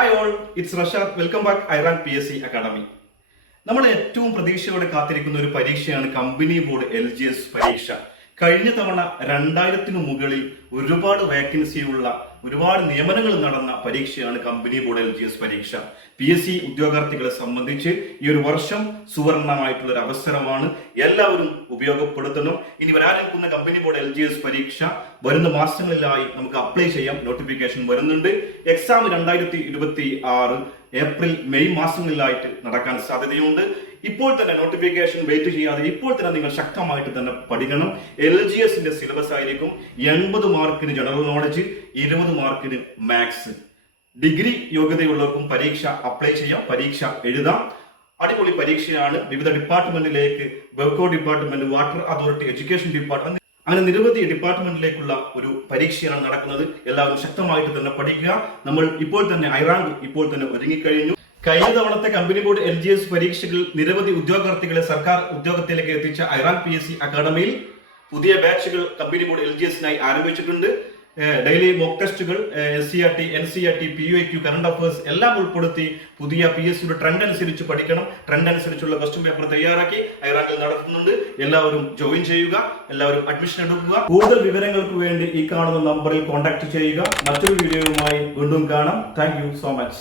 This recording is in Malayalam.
Hi all, it's Rashad. Welcome back ഐറാൻ PSC അക്കാഡമി. നമ്മൾ ഏറ്റവും പ്രതീക്ഷയോടെ കാത്തിരിക്കുന്ന ഒരു പരീക്ഷയാണ് കമ്പനി ബോർഡ് LGS പരീക്ഷ. കഴിഞ്ഞ തവണ 2000-ന് മുകളിൽ ഒരുപാട് വേക്കൻസിയുള്ള ഒരുപാട് നിയമനങ്ങൾ നടന്ന പരീക്ഷയാണ് കമ്പനി ബോർഡ് LGS പരീക്ഷ. PSC ഉദ്യോഗാർത്ഥികളെ സംബന്ധിച്ച് ഈ ഒരു വർഷം സുവർണമായിട്ടുള്ള ഒരു അവസരമാണ്. എല്ലാവരും ഉപയോഗപ്പെടുത്തണം. ഇനി വരാനിരിക്കുന്ന കമ്പനി ബോർഡ് LGS പരീക്ഷ വരുന്ന മാസങ്ങളിലായി നമുക്ക് അപ്ലൈ ചെയ്യാം. നോട്ടിഫിക്കേഷൻ വരുന്നുണ്ട്. എക്സാം 2026 ഏപ്രിൽ മെയ് മാസങ്ങളിലായിട്ട് നടക്കാൻ സാധ്യതയുണ്ട്. ഇപ്പോൾ തന്നെ നോട്ടിഫിക്കേഷൻ വെയിറ്റ് ചെയ്യാതെ ഇപ്പോൾ തന്നെ നിങ്ങൾ ശക്തമായിട്ട് തന്നെ പഠിക്കണം. LGSന്റെ സിലബസ് ആയിരിക്കും 80 മാർക്കിന് ജനറൽ നോളജ്, 20 മാർക്കിന് മാത്സ്. ഡിഗ്രി യോഗ്യതയുള്ളവർക്കും പരീക്ഷ അപ്ലൈ ചെയ്യാം, പരീക്ഷ എഴുതാം. അടിപൊളി പരീക്ഷയാണ്. വിവിധ ഡിപ്പാർട്ട്മെന്റിലേക്ക്, വെബ്കോ department, water authority, education department, അങ്ങനെ നിരവധി ഡിപ്പാർട്ട്മെന്റിലേക്കുള്ള ഒരു പരീക്ഷയാണ് നടക്കുന്നത്. എല്ലാവരും ശക്തമായിട്ട് തന്നെ പഠിക്കുക. നമ്മൾ ഇപ്പോൾ തന്നെ ഐറാങ്ക് ഇപ്പോൾ തന്നെ ഒരുങ്ങിക്കഴിഞ്ഞു. കഴിഞ്ഞ തവണത്തെ കമ്പനി ബോർഡ് LGS പരീക്ഷകളിൽ നിരവധി ഉദ്യോഗാർത്ഥികളെ സർക്കാർ ഉദ്യോഗത്തിലേക്ക് എത്തിച്ച ഐറാൻ PSC അക്കാഡമിയിൽ പുതിയ ബാച്ചുകൾ കമ്പനി ബോർഡ് LGSനായി ആരംഭിച്ചിട്ടുണ്ട്. ഡെയിലി മോക്ക് ടെസ്റ്റുകൾ, SCRT, NCRT, PUIQ, current affairs എല്ലാം ഉൾപ്പെടുത്തി പുതിയ PSCയുടെ ട്രെൻഡ് അനുസരിച്ച് പഠിക്കണം. ട്രെൻഡ് അനുസരിച്ചുള്ള ക്വസ്റ്റ്യൻ പേപ്പർ തയ്യാറാക്കി ഐറാങ്കിൽ നടത്തുന്നുണ്ട്. എല്ലാവരും ജോയിൻ ചെയ്യുക, എല്ലാവരും അഡ്മിഷൻ എടുക്കുക. കൂടുതൽ വിവരങ്ങൾക്ക് വേണ്ടി ഈ കാണുന്ന നമ്പറിൽ കോൺടാക്ട് ചെയ്യുക. മറ്റൊരു വീഡിയോയുമായി വീണ്ടും കാണാം. Thank you so much.